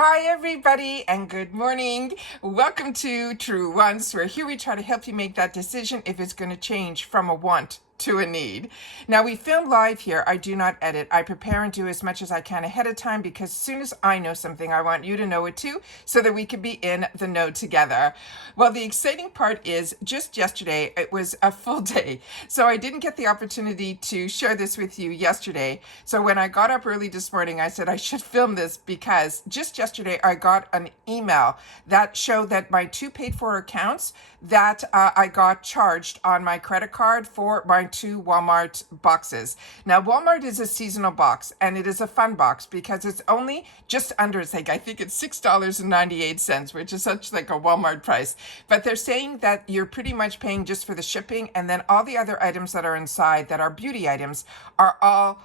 Hi everybody and good morning. Welcome to Truewants, where here we try to help you make that decision if it's going to change from a want to a need. Now we film live here. I do not edit. I prepare and do as much as I can ahead of time because as soon as I know something, I want you to know it too, so that we can be in the know together. Well, the exciting part is just yesterday, it was a full day. So I didn't get the opportunity to share this with you yesterday. So when I got up early this morning, I said I should film this because just yesterday I got an email that showed that my two paid for accounts that I got charged on my credit card for my two Walmart boxes. Now, Walmart is a seasonal box and it is a fun box because it's only just under, it's like, I think it's $6.98, which is such like a Walmart price. But they're saying that you're pretty much paying just for the shipping, and then all the other items that are inside that are beauty items are all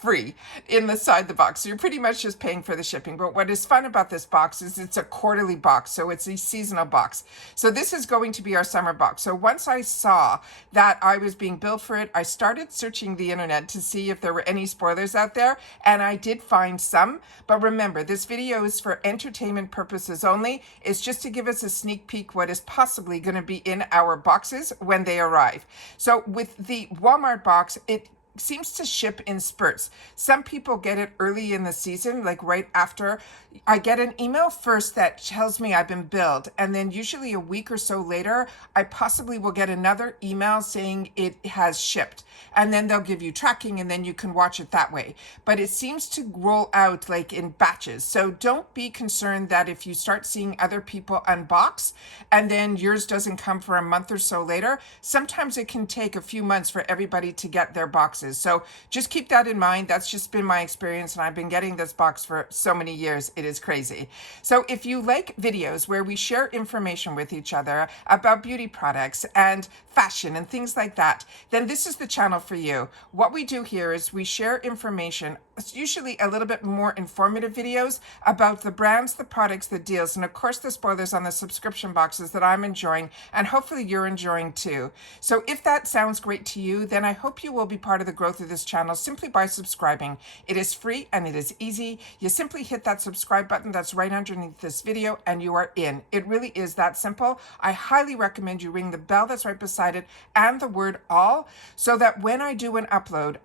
free inside the box. So you're pretty much just paying for the shipping. But what is fun about this box is it's a quarterly box. So it's a seasonal box. So this is going to be our summer box. So once I saw that I was being billed for it, I started searching the internet to see if there were any spoilers out there. And I did find some. But remember, this video is for entertainment purposes only. It's just to give us a sneak peek what is possibly going to be in our boxes when they arrive. So with the Walmart box, it seems to ship in spurts. Some people get it early in the season, like right after. I get an email first that tells me I've been billed, and then usually a week or so later, I possibly will get another email saying it has shipped. And then they'll give you tracking, and then you can watch it that way. But it seems to roll out like in batches. So don't be concerned that if you start seeing other people unbox and then yours doesn't come for a month or so later, sometimes it can take a few months for everybody to get their boxes. So just keep that in mind. That's just been my experience, and I've been getting this box for so many years. It is crazy. So if you like videos where we share information with each other about beauty products and fashion and things like that, then this is the channel for you. What we do here is we share information. It's usually a little bit more informative videos about the brands, the products, the deals, and of course the spoilers on the subscription boxes that I'm enjoying, and hopefully you're enjoying too. So if that sounds great to you, then I hope you will be part of the growth of this channel simply by subscribing. It is free and it is easy. You simply hit that subscribe button that's right underneath this video and you are in. It really is that simple. I highly recommend you ring the bell that's right beside it and the word all, so that when I do an upload,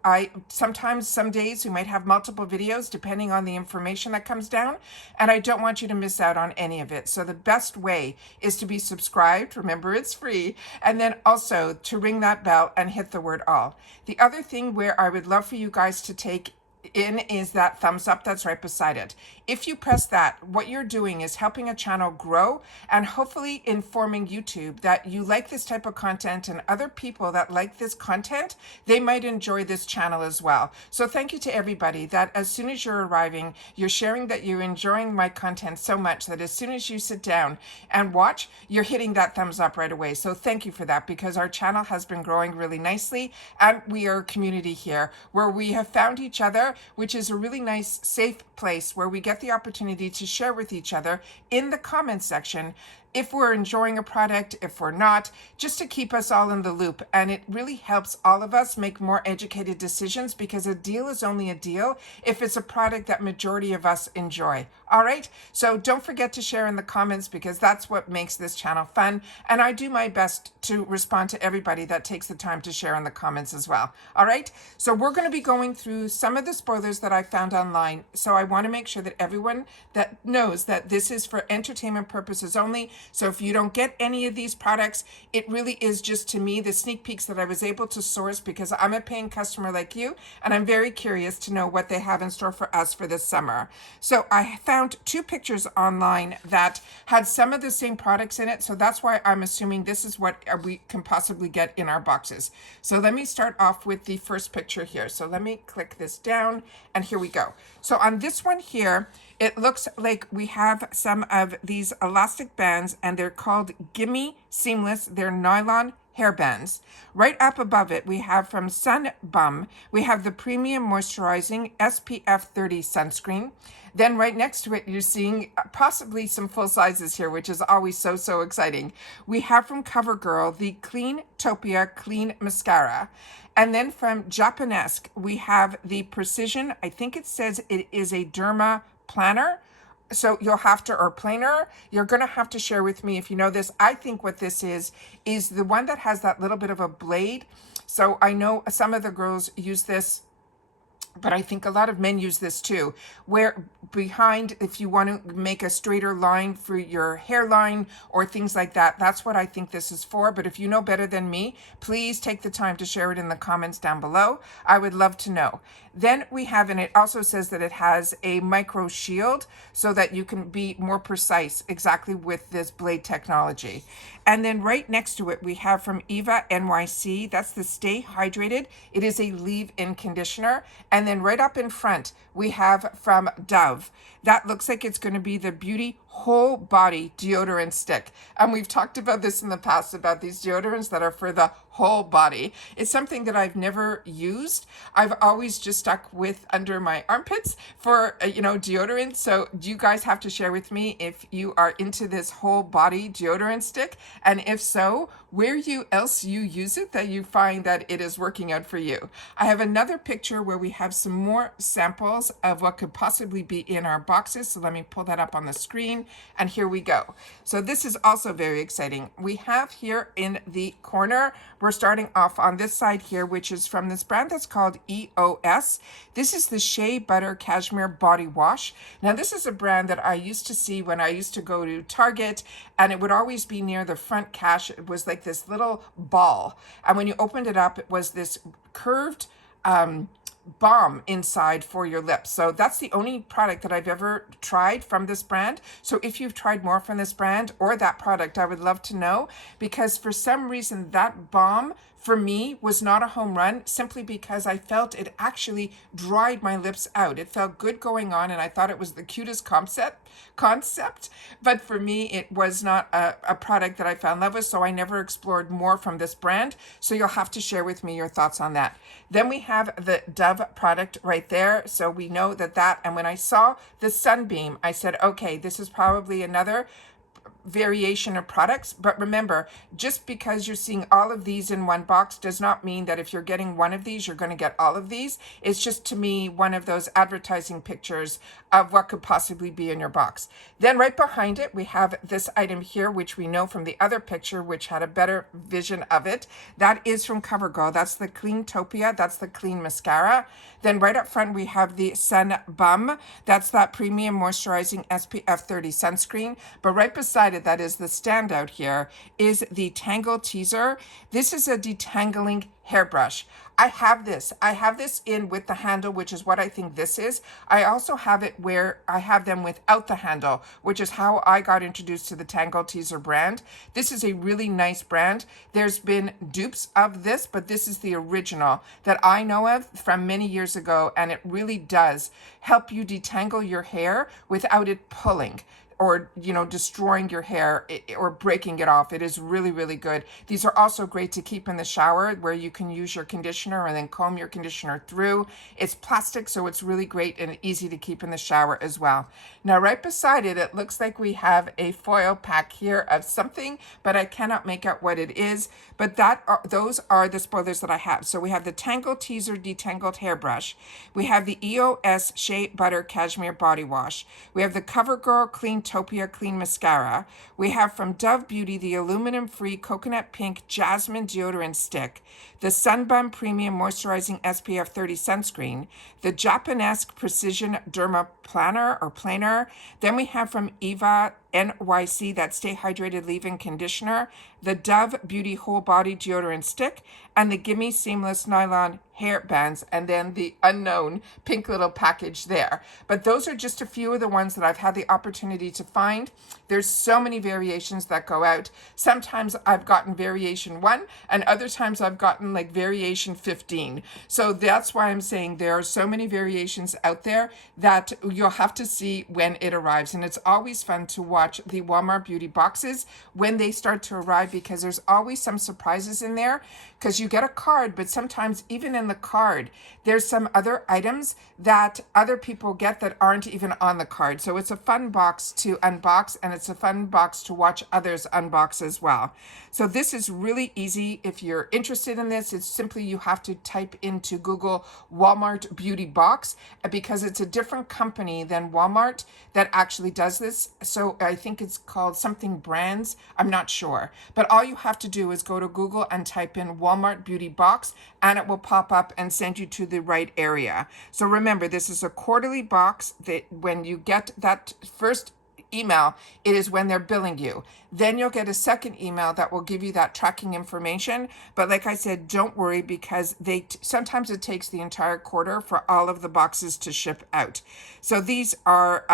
some days we might have multiple videos depending on the information that comes down, and I don't want you to miss out on any of it. So the best way is to be subscribed. Remember, it's free. And then also to ring that bell and hit the word all. The other thing where I would love for you guys to take in is that thumbs up that's right beside it. If you press that, what you're doing is helping a channel grow and hopefully informing YouTube that you like this type of content, and other people that like this content, they might enjoy this channel as well. So thank you to everybody that as soon as you're arriving, you're sharing that you're enjoying my content so much that as soon as you sit down and watch, you're hitting that thumbs up right away. So thank you for that, because our channel has been growing really nicely, and we are a community here where we have found each other, which is a really nice, safe place where we get the opportunity to share with each other in the comments section if we're enjoying a product, if we're not, just to keep us all in the loop. And it really helps all of us make more educated decisions, because a deal is only a deal if it's a product that majority of us enjoy. All right, so don't forget to share in the comments, because that's what makes this channel fun. And I do my best to respond to everybody that takes the time to share in the comments as well. All right, so we're going to be going through some of the spoilers that I found online. So I want to make sure that everyone that knows that this is for entertainment purposes only. So if you don't get any of these products, it really is just, to me, the sneak peeks that I was able to source, because I'm a paying customer like you, and I'm very curious to know what they have in store for us for this summer. So I found two pictures online that had some of the same products in it. So that's why I'm assuming this is what we can possibly get in our boxes. So let me start off with the first picture here. So let me click this down, and here we go. So on this one here, it looks like we have some of these elastic bands, and they're called Gimme Seamless. They're nylon hairbands. Right up above it, we have from Sun Bum, we have the premium moisturizing SPF 30 sunscreen. Then right next to it, you're seeing possibly some full sizes here, which is always so exciting. We have from CoverGirl the Clean Topia Clean Mascara. And then from Japanesque, we have the Precision, I think it says it is a Derma Planner, So you'll have to, or plainer, you're going to have to share with me if you know this. I think what this is the one that has that little bit of a blade. So I know some of the girls use this, but I think a lot of men use this too, where behind, if you want to make a straighter line for your hairline or things like that, that's what I think this is for. But if you know better than me, please take the time to share it in the comments down below. I would love to know. Then we have, and it also says that it has a micro shield so that you can be more precise exactly with this blade technology. And then right next to it, we have from Eva NYC, that's the Stay Hydrated. It is a leave-in conditioner. And then right up in front, we have from Dove. That looks like it's going to be the Beauty Whole Body Deodorant Stick. And we've talked about this in the past, about these deodorants that are for the whole body. It's something that I've never used. I've always just stuck with under my armpits for, deodorant. So do you guys have to share with me if you are into this whole body deodorant stick? And if so, where else you use it that you find that it is working out for you. I have another picture where we have some more samples of what could possibly be in our boxes. So let me pull that up on the screen, and here we go. So this is also very exciting. We have here in the corner, we're starting off on this side here, which is from this brand that's called EOS. This is the Shea Butter Cashmere Body Wash. Now this is a brand that I used to see when I used to go to Target, and it would always be near the front cash. It was like this little ball, and when you opened it up, it was this curved balm inside for your lips. So that's the only product that I've ever tried from this brand. So if you've tried more from this brand or that product, I would love to know, because for some reason that balm for me was not a home run, simply because I felt it actually dried my lips out. It felt good going on, and I thought it was the cutest concept, but for me it was not a product that I fell in love with, so I never explored more from this brand. So you'll have to share with me your thoughts on that. Then we have the Dove product right there, so we know that, and when I saw the Sunbeam, I said, okay, this is probably another variation of products. But remember, just because you're seeing all of these in one box does not mean that if you're getting one of these, you're going to get all of these. It's just, to me, one of those advertising pictures of what could possibly be in your box. Then right behind it, we have this item here, which we know from the other picture, which had a better vision of it. That is from CoverGirl. That's the Cleantopia. That's the Clean Mascara. Then right up front, we have the Sun Bum. That's that premium moisturizing SPF 30 sunscreen. But right beside it, that is the standout here, is the Tangle Teaser. This is a detangling hairbrush. I have this in with the handle, which is what I think this is. I also have it where I have them without the handle, which is how I got introduced to the Tangle Teaser brand. This is a really nice brand. There's been dupes of this, but this is the original that I know of from many years ago, and it really does help you detangle your hair without it pulling or destroying your hair or breaking it off. It is really, really good. These are also great to keep in the shower, where you can use your conditioner and then comb your conditioner through. It's plastic, so it's really great and easy to keep in the shower as well. Now right beside it, it looks like we have a foil pack here of something, but I cannot make out what it is. But those are the spoilers that I have. So we have the Tangle Teaser Detangled Hairbrush. We have the EOS Shea Butter Cashmere Body Wash. We have the CoverGirl Cleantopia Clean Mascara. We have from Dove Beauty the aluminum-free Coconut Pink Jasmine Deodorant Stick, the Sunbum Premium Moisturizing SPF 30 Sunscreen, the Japanesque Precision Derma Planer. Then we have from Eva NYC that Stay Hydrated Leave-In Conditioner, the Dove Beauty Whole Body Deodorant Stick, and the Gimme Seamless Nylon Hair Bands, and then the unknown pink little package there. But those are just a few of the ones that I've had the opportunity to find. There's so many variations that go out. Sometimes I've gotten variation 1, and other times I've gotten like variation 15. So that's why I'm saying there are so many variations out there that you'll have to see when it arrives. And it's always fun to watch watch the Walmart beauty boxes when they start to arrive, because there's always some surprises in there, because you get a card, but sometimes even in the card, there's some other items that other people get that aren't even on the card. So it's a fun box to unbox, and it's a fun box to watch others unbox as well. So this is really easy. If you're interested in this, it's simply you have to type into Google Walmart beauty box, because it's a different company than Walmart that actually does this. So I think it's called something brands. I'm not sure. But all you have to do is go to Google and type in Walmart beauty box, and it will pop up and send you to the right area. So remember, this is a quarterly box that when you get that first email, it is when they're billing you. Then you'll get a second email that will give you that tracking information. But like I said, don't worry, because sometimes it takes the entire quarter for all of the boxes to ship out. So these are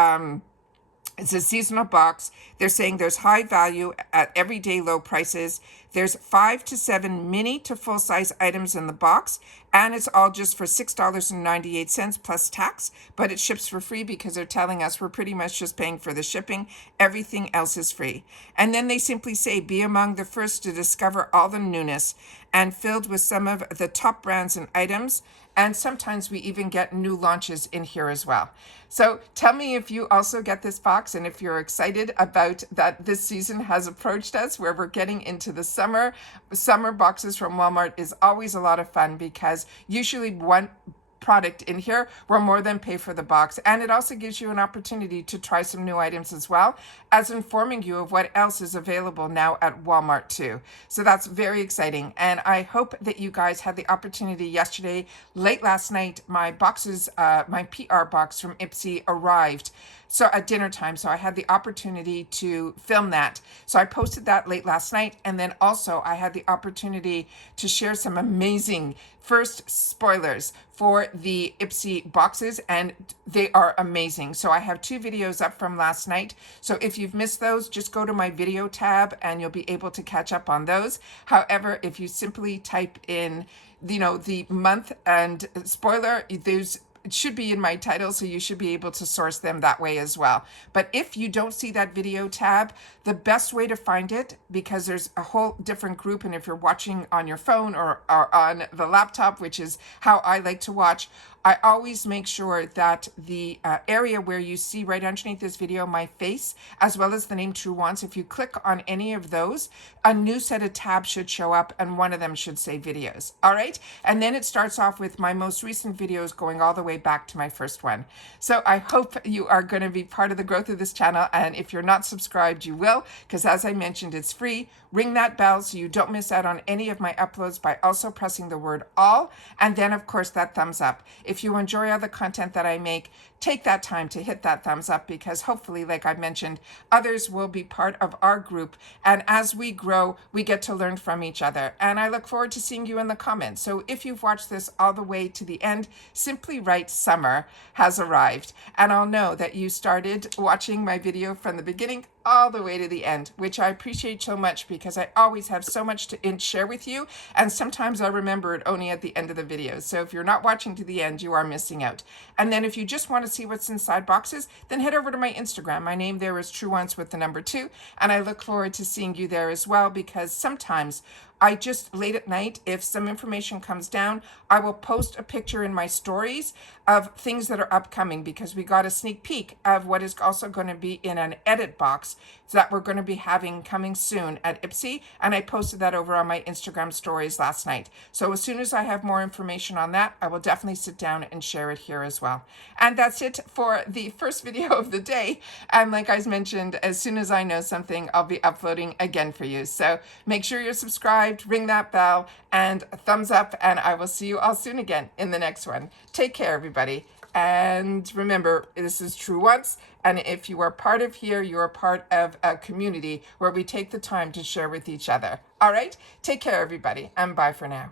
it's a seasonal box. They're saying there's high value at everyday low prices. There's 5 to 7 mini to full-size items in the box, and it's all just for $6.98 plus tax, but it ships for free because they're telling us we're pretty much just paying for the shipping. Everything else is free. And then they simply say, be among the first to discover all the newness, and filled with some of the top brands and items. And sometimes we even get new launches in here as well. So tell me if you also get this box, and if you're excited about that this season has approached us, where we're getting into the summer. Summer boxes from Walmart is always a lot of fun, because usually one product in here will more than pay for the box, and it also gives you an opportunity to try some new items as well as informing you of what else is available now at Walmart too. So that's very exciting, and I hope that you guys had the opportunity yesterday, late last night. My boxes, my PR box from Ipsy arrived so at dinner time, so I had the opportunity to film that. So I posted that late last night, and then also I had the opportunity to share some amazing first spoilers for the Ipsy boxes, and they are amazing. So I have 2 videos up from last night. So if you've missed those, just go to my video tab and you'll be able to catch up on those. However, if you simply type in, the month and spoiler, those it should be in my title, so you should be able to source them that way as well. But if you don't see that video tab, the best way to find it, because there's a whole different group, and if you're watching on your phone or on the laptop, which is how I like to watch, I always make sure that the area where you see right underneath this video, my face, as well as the name Truewants, if you click on any of those, a new set of tabs should show up, and one of them should say videos. All right. And then it starts off with my most recent videos going all the way back to my first one. So I hope you are going to be part of the growth of this channel. And if you're not subscribed, you will, because as I mentioned, it's free. Ring that bell so you don't miss out on any of my uploads by also pressing the word all. And then, of course, that thumbs up. If you enjoy all the content that I make, take that time to hit that thumbs up, because hopefully, like I mentioned, others will be part of our group. And as we grow, we get to learn from each other. And I look forward to seeing you in the comments. So if you've watched this all the way to the end, simply write summer has arrived. And I'll know that you started watching my video from the beginning all the way to the end, which I appreciate so much, because I always have so much to share with you. And sometimes I remember it only at the end of the video. So if you're not watching to the end, you are missing out. And then if you just want to see what's inside boxes, then head over to my Instagram. My name there is Truewants with the number 2. And I look forward to seeing you there as well, because sometimes I just late at night, if some information comes down, I will post a picture in my stories of things that are upcoming, because we got a sneak peek of what is also going to be in an edit box that we're going to be having coming soon at Ipsy. And I posted that over on my Instagram stories last night. So as soon as I have more information on that, I will definitely sit down and share it here as well. And that's it for the first video of the day. And like I mentioned, as soon as I know something, I'll be uploading again for you. So make sure you're subscribed, ring that bell, and a thumbs up, and I will see you all soon again in the next one. Take care, everybody. And remember, this is Truewants, and if you are part of here, you are part of a community where we take the time to share with each other. All right? Take care, everybody, and bye for now.